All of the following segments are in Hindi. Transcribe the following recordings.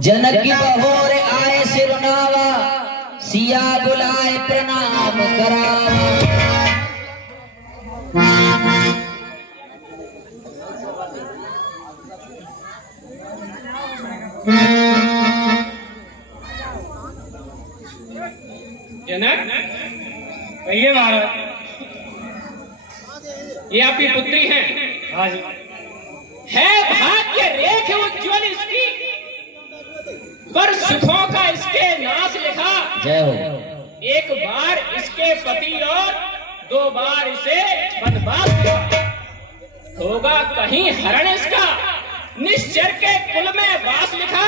जनक की बहोर आए सिरनावा, सिया बुलाए प्रणाम करावा। जनक, कहिए महाराज, ये आपकी पुत्री है? हाँ जी। है भाग्य रेख उज्ज्वल इसकी, पर सुखों का इसके नाश लिखा। जय हो। एक बार इसके पति और 2 बार इसे बदमाश होगा कहीं हरण इसका। निश्चर के कुल में वास लिखा,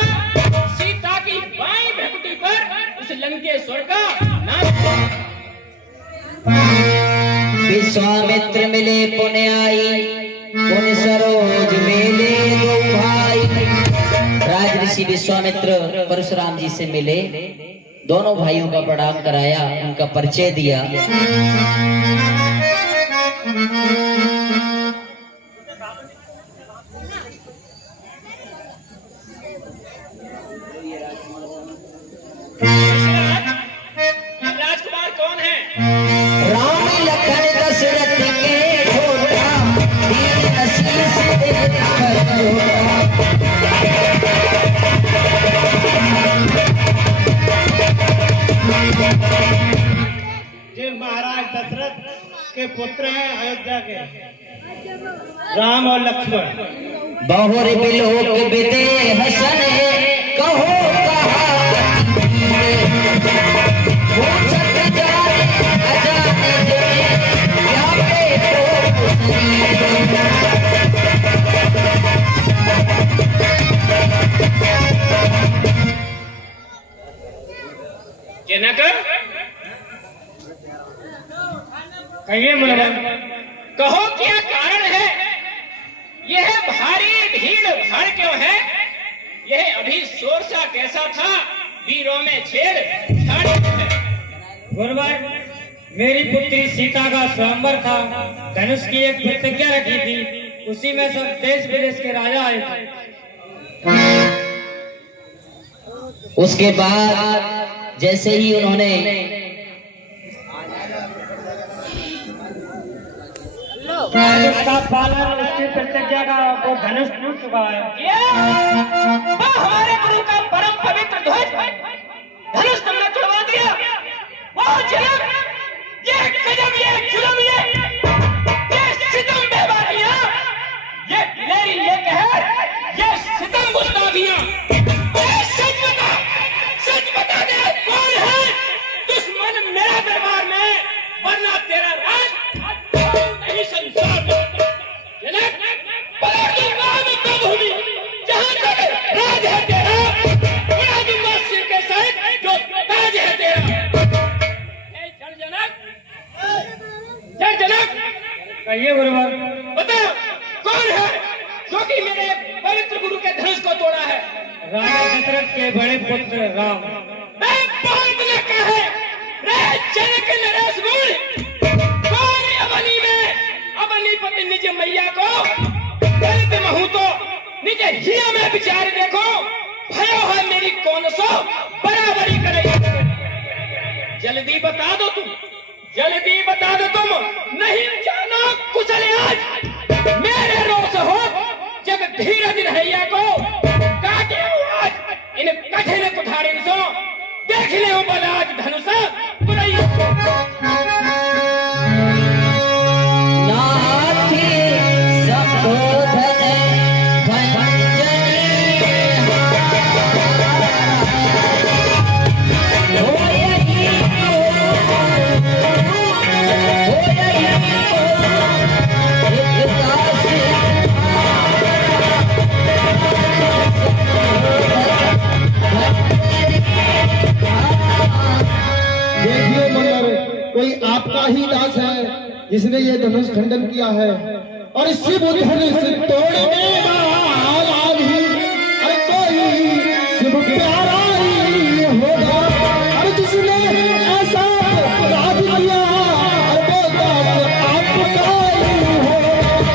सीता की बाईं भ्रुकुटी पर इस लंकेश्वर का नाम। विश्वामित्र मिले पुण्य आई, पुण्य सरोज मेले दो भाई। राज ऋषि विश्वामित्र परशुराम जी से मिले, दोनों भाइयों का प्रणाम कराया, उनका परिचय दिया। राजकुमार कौन है? राम लखन दशरथ के छोटा, दीन आशीष देता ये महाराज दशरथ के पुत्र हैं, अयोध्या के राम और लक्ष्मण। बहुर बिलोक बिदे हसन कहो कहा, पूछत जाए अजाने दे, क्या बेटो जनक, कहिए मुनिवर, कहो क्या कारण है? यह भारी भीड़ भाड़ क्यों है? यह अभी शोर सा कैसा था? वीरों में छेड़ है। गुरुवर, मेरी पुत्री सीता का स्वयंवर था। धनुष की एक प्रतिज्ञा रखी थी, उसी में सब देश विदेश के राजा आए थे। उसके बाद जैसे ही उन्होंने उसका पालन, उसकी प्रतिज्ञा का वो धनुष टूट चुका है। वो हमारे गुरु का परम पवित्र ध्वज धनुष तुमने छुड़वा दिया। वो जनक, ये गजब, ये जुल्म, ये सितम बेबाकियां, ये दिलेरी, ये कहर, ये सितम गुस्ताखियां। सच बता दे, कौन है दुश्मन मेरा दरबार में, वरना तेरा राज नहीं संसार में। जनक, पलट दूंगा मैं तो भूमि, जहां तक राज है तेरा, उड़ा दूंगा सिर के सहित जो ताज है तेरा। चल जनक, चल जनक। कहिए गुरुवर, बताओ कौन है जो कि मेरे पवित्र गुरु के धनुष को तोड़ा है? राजा दशरथ के बड़े पुत्र राम। बहुत न कहे रे जनक नरेश गुण, कौन अवनी में अपनी पति निज मैया को दलित महू तो निज हिया में विचार देखो, भयो है मेरी कौन सो बराबरी करे। जल्दी बता दो तुम, जल्दी बता दो तुम, नहीं जानो कुशल आज मेरे रोष हो जब धीरज रहिया को काटे आज इन कठिन कुठारिन सो देख ले बलाज धनुष तुरैया। नाथी संबोधन भंजनी, देखिए मगर कोई आपका ही दास है जिसने ये धनुष खंडन किया है, और इसी वो धनुष तोड़ने वाला भी अरे कोई शिव प्यारा ही होगा, और जिसने ऐसा अपराध किया वो दास आपका ही होगा।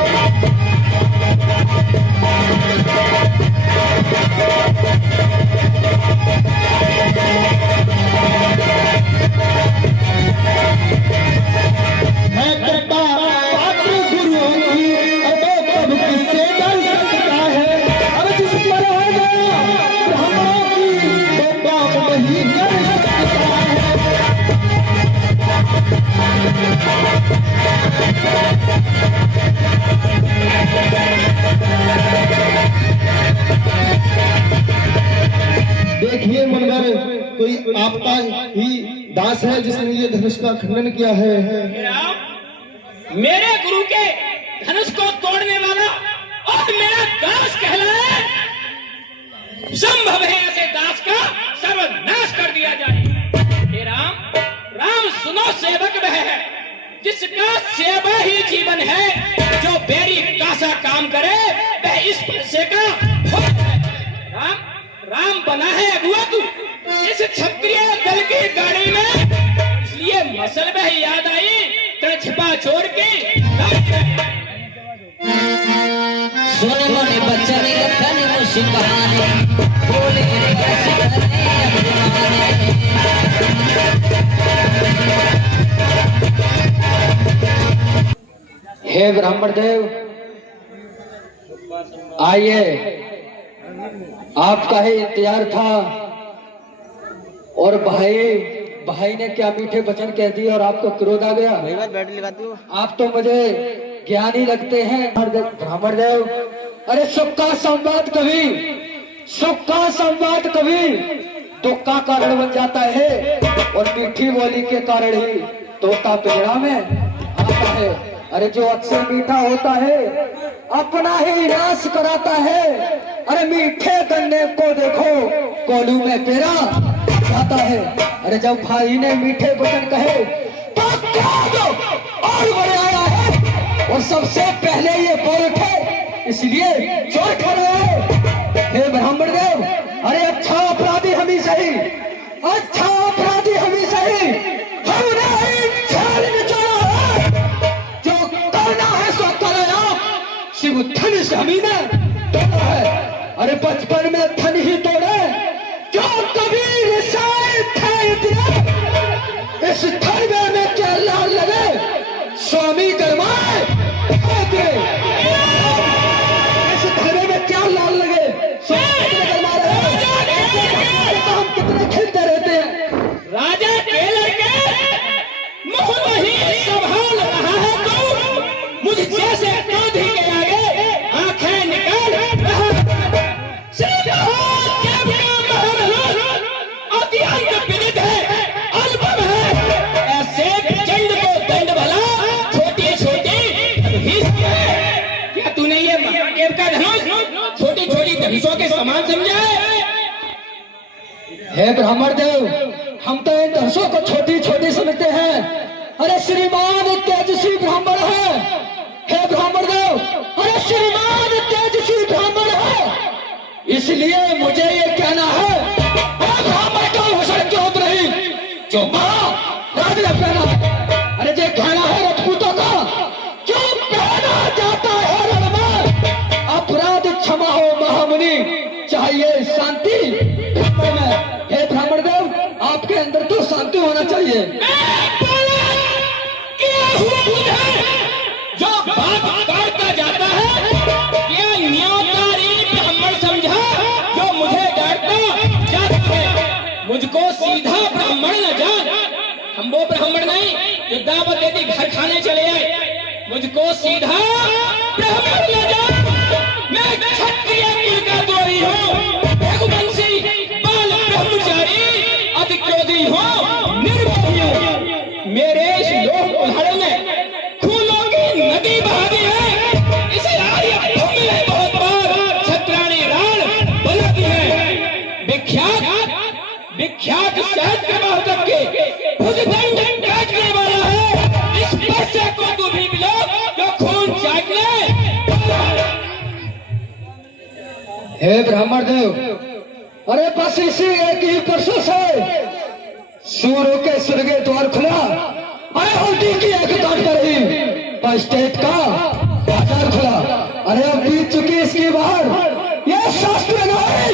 देखिए मनवर, कोई आपका ही दास है जिसने ये धनुष का खंडन किया है। राम, मेरे गुरु के धनुष को तोड़ने वाला और मेरा दास कहलाए, संभव है ऐसे दास का सर्वनाश कर दिया जाए। हे राम, राम सुनो, सेवक वह है जिसका सेवा ही जीवन है, जो बेरी का सा काम करे वह इस पैसे का भोग है। राम, राम बना है अगुआ तू इस क्षत्रिय दल की गाड़ी में, इसलिए मसल में याद आई तेरे छिपा छोड़ के सुन मन बचन लखन मुस्काने, बोले कैसे करे अपमाने। हे ब्राह्मण देव, आइए, आपका ही इंतजार था। और भाई ने क्या मीठे वचन कह दिए और आपको क्रोध आ गया। आप तो मुझे ज्ञानी लगते हैं ब्राह्मण देव। अरे सुख का संवाद कभी दुख का कारण बन जाता है, और मीठी बोली के कारण ही तोता पिंजरा में आता है। अरे जो अक्सर मीठा होता है अपना ही नाश कराता है। अरे मीठे गन्ने को देखो कोलू में पेरा जाता है। अरे जब भाई ने मीठे वचन कहे तो क्या दो और बड़े आया है, और सबसे पहले ये बोल उठे, इसलिए चोर खड़े हैं। हे ब्राह्मण देव, अरे अच्छा अपराधी हम ही सही, अच्छा अपराधी हम ही सही, हमने छाल निचोड़ा है, जो करना है सो करो, शिव धन से हमी ने तोड़ा है। अरे बचपन में धन ही तोड़े जो कबीर साहिब थे इतने, इस धन में क्या लाल लगे स्वामी गरमाए इस धन में क्या लाल लगे स्वामी गरमा रहे, हम कितने खिलते रहते हैं। राजा के लड़के मुख नहीं संभाल रहा है तू, मुझ जैसे क्रोधी के आगे आंखें निकाल रहा। अत्यंत पीड़ित है, अल्पम है, ऐसे चंड को दंड भला छोटी छोटी क्या तूने ये महादेव का धनुष छोटी छोटी धनुषों के समान समझा है? हे ब्राह्मण देव, हम तो इन धनुषों को छोटी छोटी समझते हैं। अरे श्रीमान तेजस्वी ब्राह्मण है। हे ब्राह्मण देव, अरे श्रीमान तेजस्वी ब्राह्मण है, इसलिए मुझे ये कहना है, ब्राह्मण का भूषण क्यों नहीं जो राज पहना। अरे जे कहना है राजपूतों का क्यों पहना जाता है रण में। अपराध क्षमा हो महामुनि, चाहिए शांति में। हे ब्राह्मण देव, आपके अंदर तो शांति होना चाहिए। जो बात काटता जाता है ये न्योतारी ब्राह्मण समझा, जो मुझे डांटता जाता है। मुझको सीधा ब्राह्मण न जान, हम वो ब्राह्मण नहीं जो दावत देती घर खाने चले आए। मुझको सीधा ब्राह्मण न जान, मैं क्षत्रिय कुल का द्रोही हूँ, रघुवंशी बाल ब्रह्मचारी, अति क्रोधी हूँ, निर्मोही हूँ। मेरे इस लोक उधारे में खूनों की नदी बहा दी है, इसे आर्य भूमि में बहुत बार छत्राणी राण बनाती है। विख्यात शहद के बहुतक के भुजदंड काटने वाला है, इस बच्चे को तू भी मिलो जो खून चाट ले। हे ब्राह्मण देव, अरे बस इसी एक ही परसों से सूरों के स्वर्गीय द्वार खुला। अरे हल्दी की एक दांत पर ही स्टेट का बाजार खुला। अरे अब बीत चुकी इसकी बार, ये शास्त्र नहीं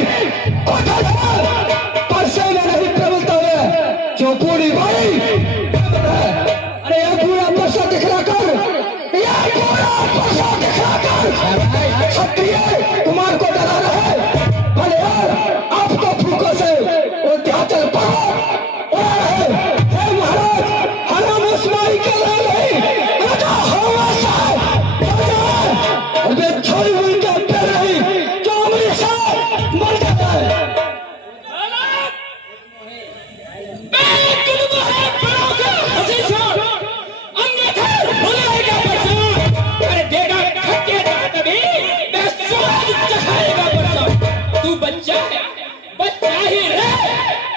परसे में नहीं प्रबलता है जो पूरी भाई। अरे ये पूरा परसा दिखला कर, ये पूरा परसा दिखला कर क्षत्रिय कुमार को डरा रहे। भले यार आप तो फूकों से उद्याचल पहाड़ महाराज हराम उस्माई के नहीं रे,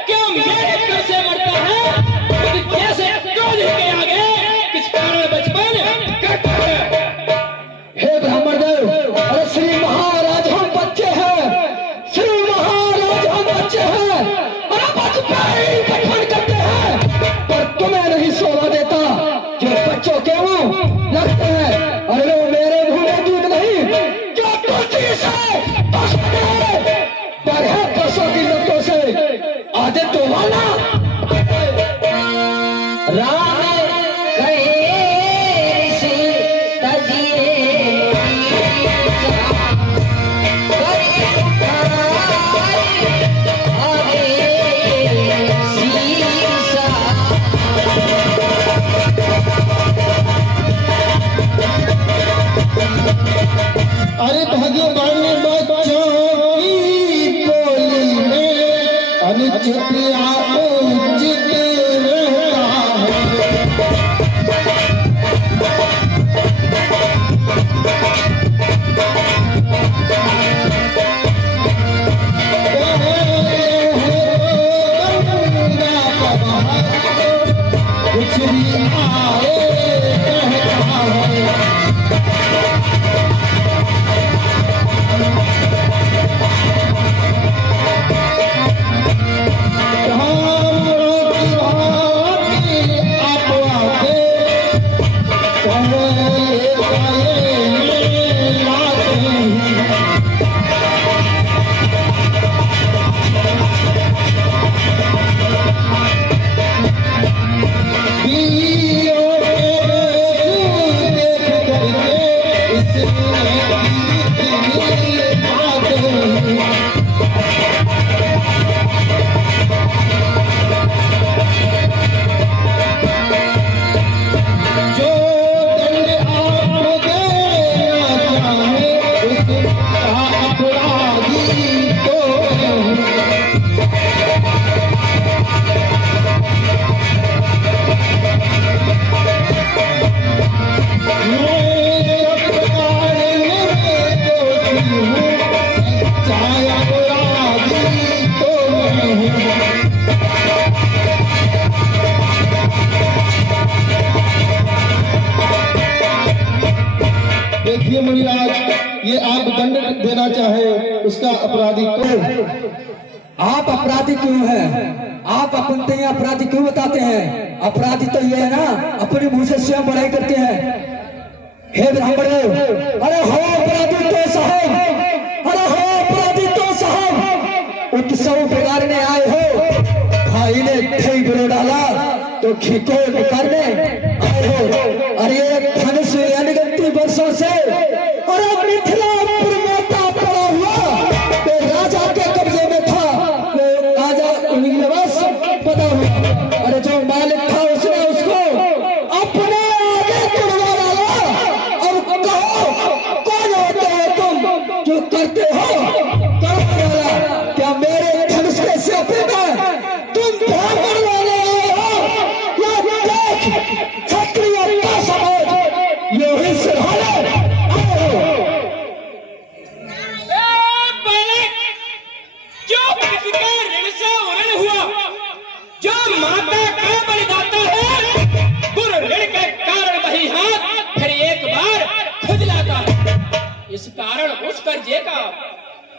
क्यों मेरे घर से मरता है? खुद कैसे क्रोध के आगे किस कारण बचपन कटता है? हे ब्राह्मण देव, अरे श्री महाराज हम बच्चे हैं, श्री महाराज हम बच्चे हैं, अरे बचपन करते हैं, पर तुम्हें नहीं सोना देता जो बच्चों के मुंह लगते हैं। अरे वो मेरे मुंह में दूध नहीं जो तुझी से पर है बसों की लतों से आधे तो वाला राम कहे ऋषि तजिए करिए पुकार आगे शीशा। अरे भगवान बच्चों की बोली में अनुचित या उचित रहता है। कुछ भी आए कहता है। देखिए मुनिराज, ये आप दंड देना चाहे उसका अपराधी तो आप अपराधी क्यों हैं? आप अपने अपराधी क्यों बताते हैं? अपराधी तो ये है ना, अपने मुंह से स्वयं बढ़ाई करते हैं। हे ब्राह्मण, अरे हो अपराधी तो साहब, अरे हो अपराधी तो साहब, उत्सव बिगाड़ने आए हो, भाई ने ठई बिलो डाला तो खीको करने आए हो। अरे ये धनुष अनगिनती वर्षों से अरे मिथिलापुर में पड़ा हुआ तो राजा के कब्जे में था, तो राजा निवास पता हुआ। अरे जो मालिक था उसने उसको अपने आगे तुड़वा डाला। और कहो कौन होते हो तुम जो करते हो करने वाला? क्या मेरे धनुष के स्यापे में तुम ब्राह्मण वाले हो या देख क्षत्रिय का समाज यो ही सिरहाने आए हो? जो पिता का ऋण से उड़न हुआ, जो माता का बलिदाता है, गुरु ऋण के कारण वही हाथ फिर एक बार खुजलाता है। इस कारण उस कर्जे का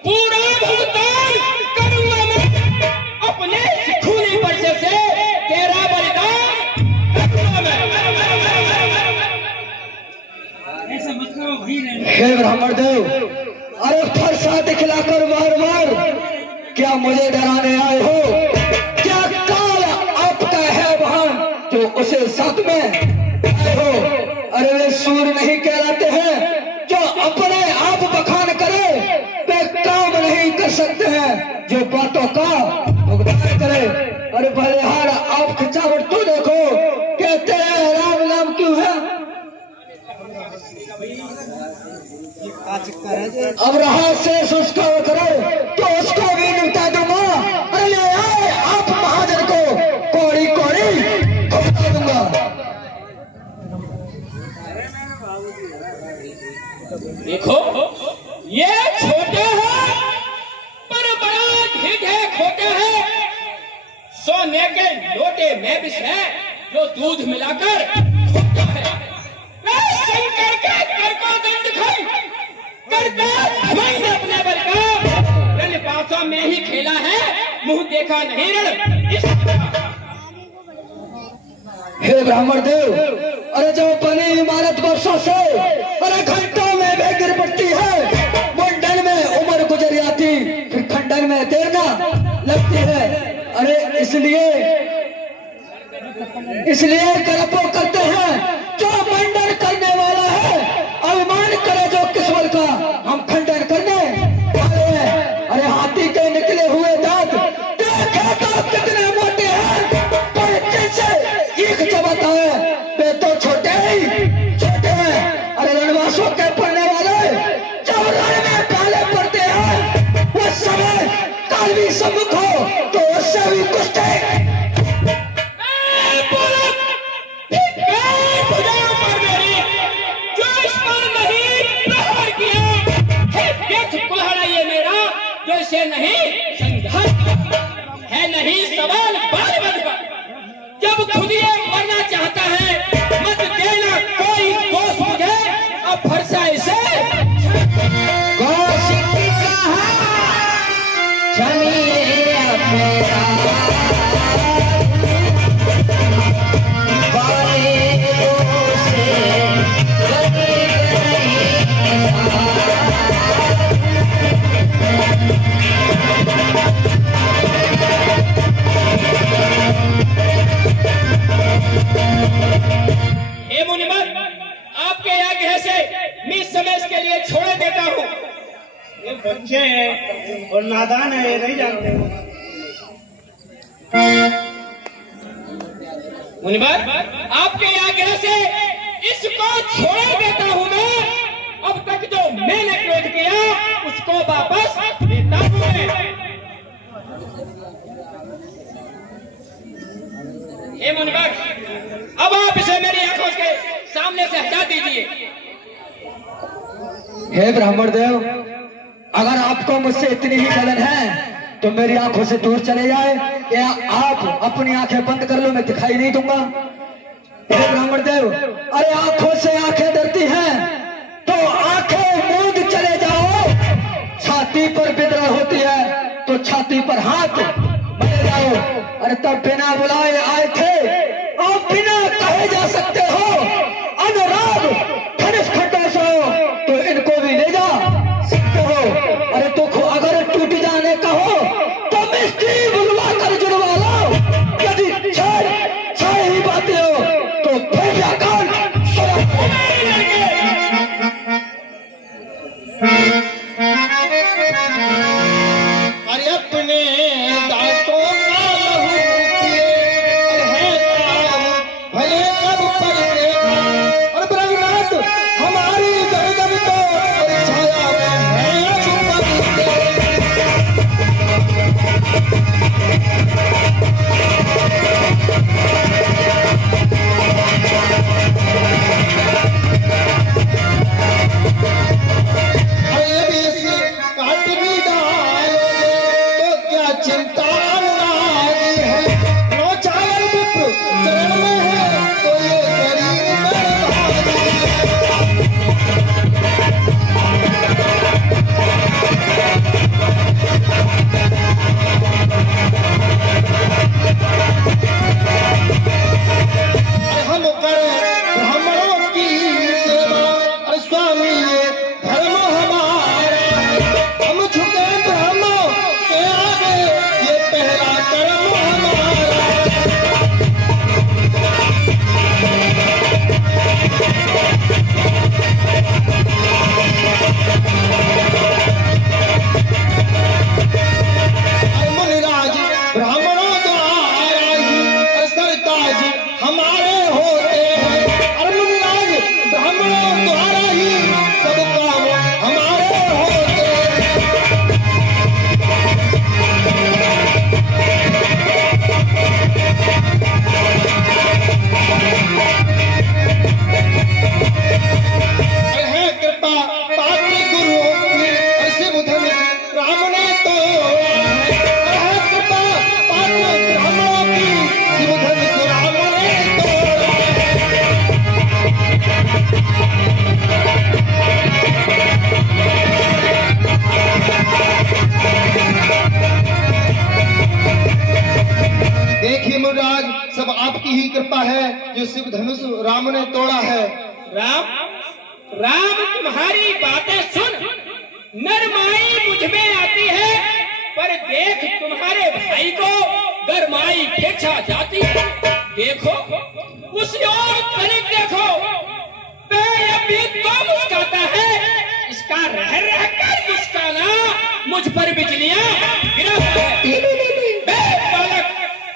पूरा भुगतान करूंगा मैं, अपने खूनी पर्चे से तेरा बलिदान करूंगा मैं। हे ब्राह्मण देव, अरे फरसा दिखलाकर बार बार क्या मुझे डराने आए हो? क्या काल आपका है वहां जो उसे साथ में आए हो? अरे वे सूर नहीं कहलाते हैं जो अपने आप बखान करे, वे काम नहीं कर सकते हैं जो बातों का भुगतान करे। अरे बलिहार आप खिंचावट तो देखो, कहते हैं राम नाम क्यों है? अब रहा शेष उसका करो तो उसको भी निपटा दूंगा। अरे ले आए आप महाजन को कोड़ी कोड़ी बता दूंगा। देखो ये छोटे हैं पर बड़ा ढीठ है, खोटे हैं। विष है जो दूध मिलाकर खोता है। मैं शंकर के कर को दंड खाई करता घमंड अपने बल का रण पासों में ही खेला है, मुंह देखा नहीं रण इस हे ब्राह्मण देव, अरे जो बनी इमारत वर्षों से अरे घंटों में भी गिर पड़ती है, मुंडन में उम्र गुजर जाती, फिर खंडन में देर ना लगती है। अरे इसलिए करपो करते हैं जो मंडन करने वाला है, अभिमान करे जो किस्मत का हम खंडन करने वाले हैं। अरे हाथी के निकले हुए दांत देखे तो कितने मोटे हैं, पर जिनसे ईख चबाता है वे तो छोटे हैं। अरे रणवासों के पड़ने वाले जब रण में काले पड़ते हैं, वो समय काल भी सम्मुख हो तो उससे भी कुछ से नहीं संघर्ष है, नहीं सवाल बाल का। जब खुद ये मरना चाहता है मत देना कोई दोष मुझे, अब फरसा इसे बच्चे हैं और नादान है, ये नहीं जानते। मुनिवर, आपके आज्ञा से इसको छोड़ देता हूँ मैं। अब तक जो मैंने क्रोध किया उसको वापस देता हूँ मैं। हे मुनिवर, अब आप इसे मेरी आंखों के सामने से हटा दीजिए। हे ब्राह्मण देव, अगर आपको मुझसे इतनी ही जलन है तो मेरी आंखों से दूर चले जाए, या आप अपनी आंखें बंद कर लो, मैं दिखाई नहीं दूंगा। हे ब्राह्मण देव, अरे आंखों से आंखें डरती हैं तो आंखें मूंद चले जाओ। छाती पर विद्रोह होती है तो छाती पर हाथ मले जाओ। अरे तब बिना बुलाए आए थे, आप बिना कहे जा सकते हो। अनुराग धनुष खड्डा से तो इनको भी ले जा सकते हो। अरे तो अगर टूट जाने का हो तो मिस्त्री बुलवा कर जुड़वा लो। यदि छह ही बातें हो तो फिर व्याकरण अरे अपने दांतों का लहू पिए है काम, भले कब पलटेगा। और ब्रह्मनाथ हमारी गर्दन तो छाया में है छुपा ये भी तोड़ा है। राम राम तुम्हारी बातें सुन, नरमाई मुझ में आती है, पर देख तुम्हारे भाई को गरमाई फेंचा जाती है। देखो उस ओर तनिक देखो, अभी तो मुस्काता है, इसका रह रह कर मुस्काना मुझ पर बिजलियां गिरा है। बालक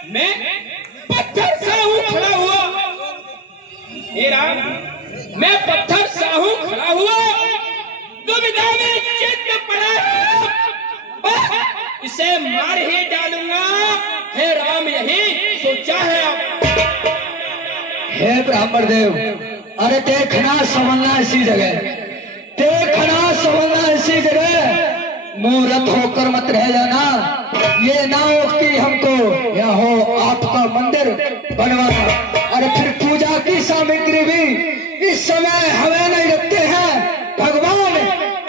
मैं पत्थर सा हूँ खड़ा हुआ, मैं पत्थर सा हूँ खड़ा हुआ, दुविधा में चित्त पड़ा है, बस इसे मार ही डालूंगा। हे राम यही सोचा है अब। हे ब्राह्मण देव, अरे देखना समझना इसी जगह, देखना समझना इसी जगह, मूर्त होकर मत रह जाना। ये ना हो कि हमको यहाँ हो आपका मंदिर बनवाना, अरे फिर पूजा की सामग्री भी इस समय हमें नहीं रखते हैं। भगवान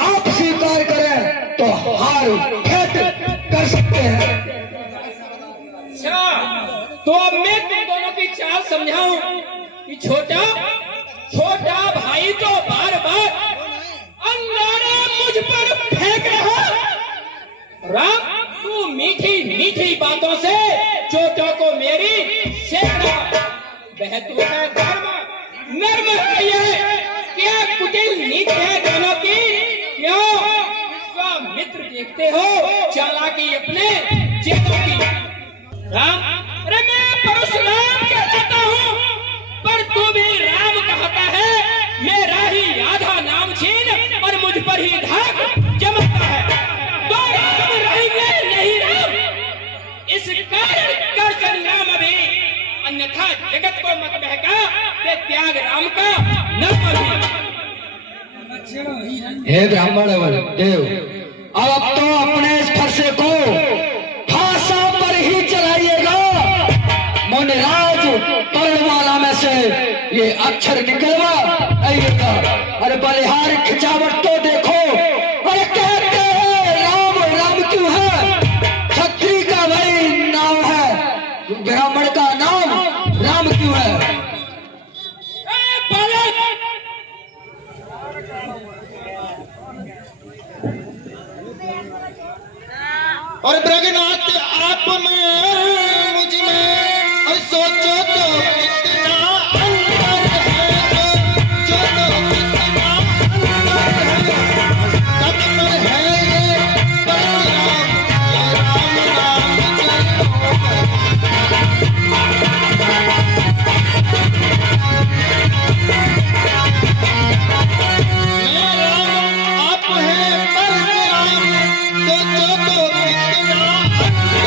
आप स्वीकार करें तो हार फेंट कर सकते हैं। अच्छा, तो अब मैं तुम दोनों की चाल समझाऊं कि छोटा छोटा भाई तो बार बार अंगारा मुझ पर फेंक रहा। राम तू मीठी मीठी बातों से छोटा को मेरी सेक रहा। वह तू है नर्म है ये, क्या कुटिल नीति है दोनों की? क्यों विश्वामित्र देखते हो चालाकी अपने जेठों की? राम अरे मैं परशुराम कहलाता हूँ, पर तू भी राम कहता है। मेरा ही आधा नाम छीन और मुझ पर ही धाक जमाता है। तो राम रहेंगे नहीं राम, इस कारण कर संग्राम अभी, अन्यथा जगत को मत बहका ते त्याग राम का न कभी। हे ब्राह्मण देव, अब तो अपने इस फरसे को भाषा पर ही चलाइएगा। मुनिराज पर्णमाला में से ये अक्षर निकलवा आइएगा। अरे बलिहार खिंचावट तो देखो, अरे कहते हैं राम राम क्यों है? क्षत्रिय का भाई नाम है, ब्राह्मण का नाम राम क्यों है? और ब्रगनाथ आप में मुझ में, और सोचो तो कितना अंतर है, सोचो तो कितना अंतर है। तब पर है ये परशुराम, ये राम आप है परशुराम, सोचो तो कितना अंतर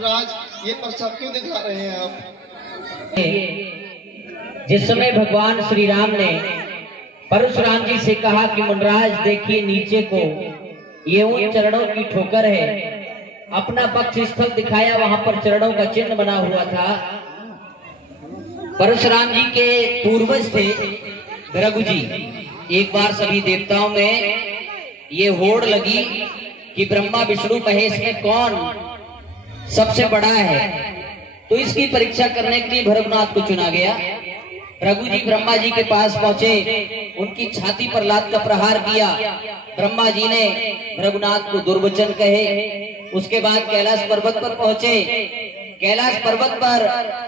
मुनराज ये प्रसाद क्यों दिखा रहे हैं आप? जिस समय भगवान श्री राम ने परशुराम जी से कहा कि मुनराज देखिए नीचे को, ये उन चरणों की ठोकर है, अपना पक्ष स्थल दिखाया, वहां पर चरणों का चिन्ह बना हुआ था। परशुराम जी के पूर्वज थे भृगु जी। एक बार सभी देवताओं में ये होड़ लगी कि ब्रह्मा विष्णु महेश में कौन सबसे बड़ा है, तो इसकी परीक्षा करने के लिए भृगुनाथ को चुना गया। भृगु जी ब्रह्मा जी के पास पहुंचे, उनकी छाती पर लात का प्रहार किया। ब्रह्मा जी ने भृगुनाथ को दुर्वचन कहे। उसके बाद कैलाश पर्वत पर पहुंचे। कैलाश पर्वत पर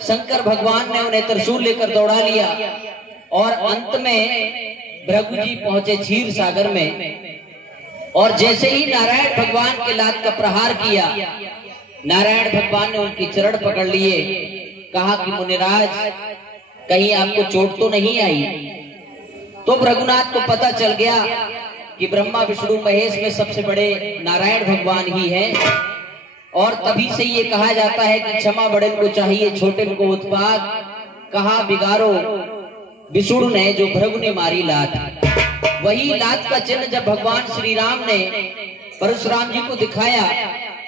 शंकर भगवान ने उन्हें त्रिशूल लेकर दौड़ा लिया और अंत में भृगु जी पहुंचे क्षीर सागर में। और जैसे ही नारायण भगवान के लात का प्रहार किया, नारायण भगवान ने उनकी चरण पकड़ लिए, कहा कि मुनिराज कहीं आपको चोट तो नहीं आई। तो भृगुनाथ को पता चल गया कि ब्रह्मा विष्णु महेश में सबसे बड़े नारायण भगवान ही हैं। और तभी से ये कहा जाता है कि क्षमा बड़े को चाहिए, छोटे को उत्पात, कहा बिगाड़ो विष्णु ने जो भृगु ने मारी लात। वही लात का चिन्ह जब भगवान श्री राम ने परशुराम जी को दिखाया,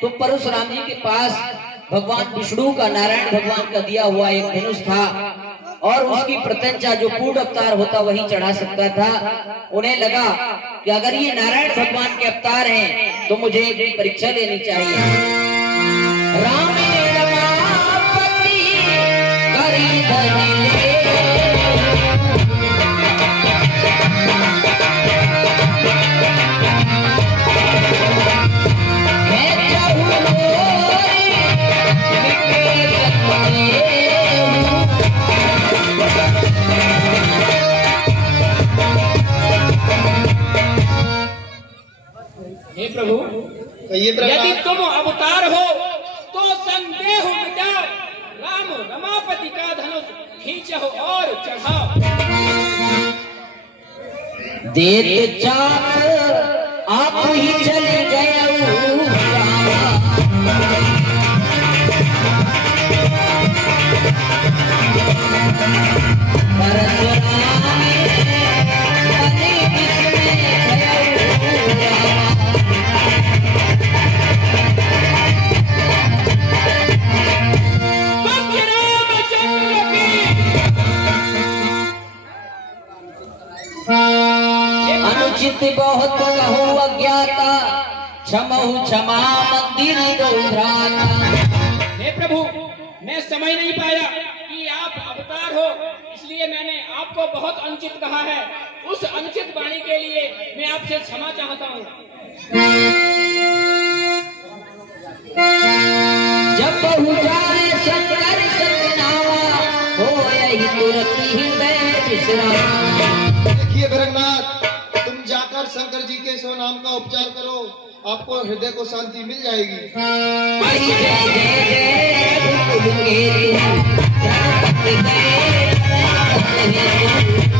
तो परशुराम जी के पास भगवान विष्णु का, नारायण भगवान का दिया हुआ एक धनुष था और उसकी प्रत्यंचा जो पूर्ण अवतार होता वही चढ़ा सकता था। उन्हें लगा कि अगर ये नारायण भगवान के अवतार हैं तो मुझे एक परीक्षा लेनी चाहिए। रामेण रमापति करि धनि ले, हे प्रभु, यदि तुम अवतार हो तो संदेह मिटाओ, राम रमापति का धनुष खींचो और चढ़ाओ। देत चाप आप ही चले गए अनुचित बहुत कहूँ अज्ञाता, क्षमहु क्षमा मंदिर गौराता। हे प्रभु, मैं समझ नहीं पाया कि आप अवतार हो, इसलिए मैंने आपको बहुत अनुचित कहा है। उस अनुचित वाणी के लिए मैं आपसे क्षमा चाहता हूँ। जब बहु जाए शंकर सतनावा, हो यही तुरंत ही मैं विश्राम। देखिए भृगुनाथ, तुम जाकर शंकर जी के सो नाम का उपचार करो, आपको हृदय को शांति मिल जाएगी। जय जय जय जय